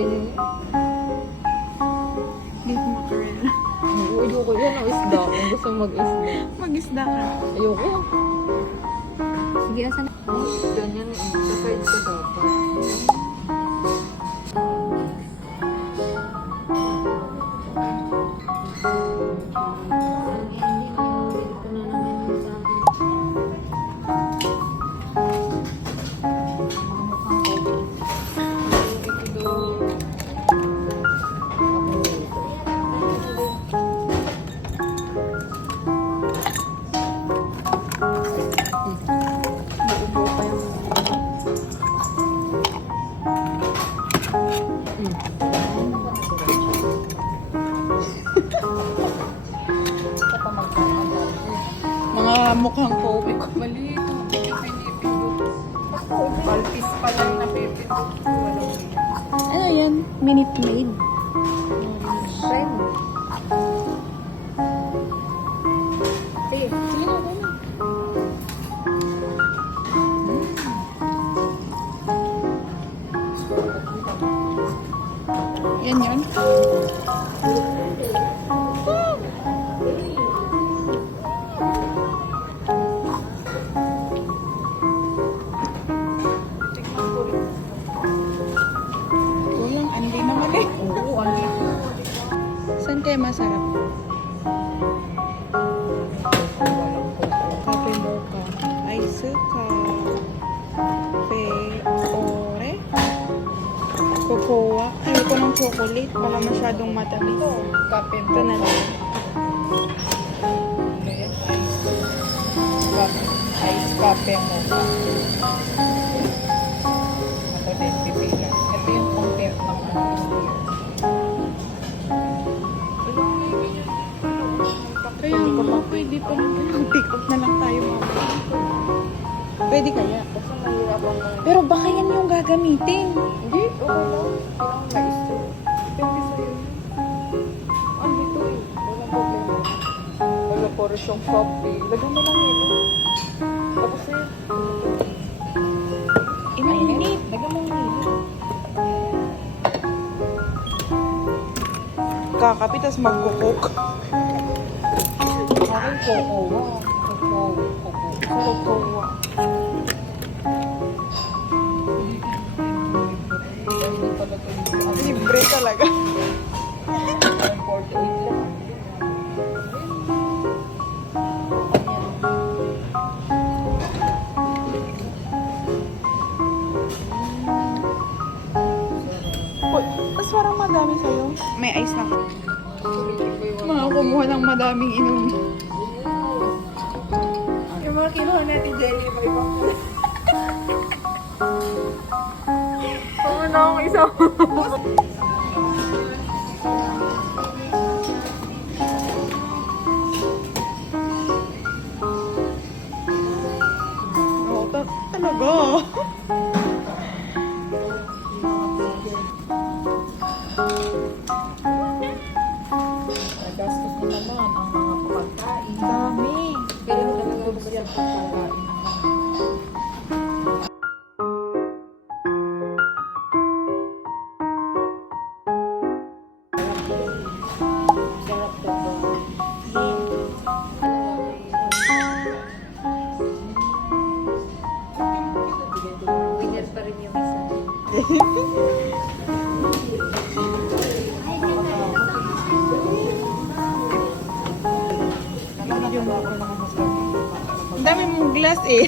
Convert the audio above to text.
kainin. Beef mackerel. Ayoko yan o isda. Kung gusto mag-isda. Mag-isda ka. Ayoko. Sige, asan na? Ganyan eh. Sa side ko dapat. Mga mukhang kobe ko. Mali ito. Palpis pa lang na pipindot. Ano yan? Minute Maid. Friend. Eh, Sige na, gano'n. Yan yun. Kulang, andi naman eh. oo, ano Saan kaya masarap? Kape mocha. Aisuka. Ore. Cocoa. Ayoko ng chocolate. Baka masyadong matamis. Kape Ito na lang. Ice kape mo. Ito din, pipila. Ito yung compare ng Kaya nga, pwede pa naman. Mag-tiktok na lang tayo mamaya. Pwede kaya? Kasi mahirapan mo. Pero baka yan yung gagamitin. Hindi, okay lang. Parang mais to. Depende sa'yo. Andito eh. Walang problema. Wala porous yung coffee. Lagyan mo lang ito. Tapos eh. Mainit. Lagyan mo ng nilo. Kakapi, tas magkukok. Akin, cocoa. Cocoa. Libre talaga. Uy, tas parang madami sa'yo. May ice na. Mga kumuha ng madaming inom. Yung mga kinuha natin jelly, may ibang Oo na akong isa. Oo, talaga. Nagastos mo naman ang mga pagkain. Dami. Pero nalulubos yan ang pagkain. Sarap to to. Winner pa rin yung isa. Ang dami mong glass eh.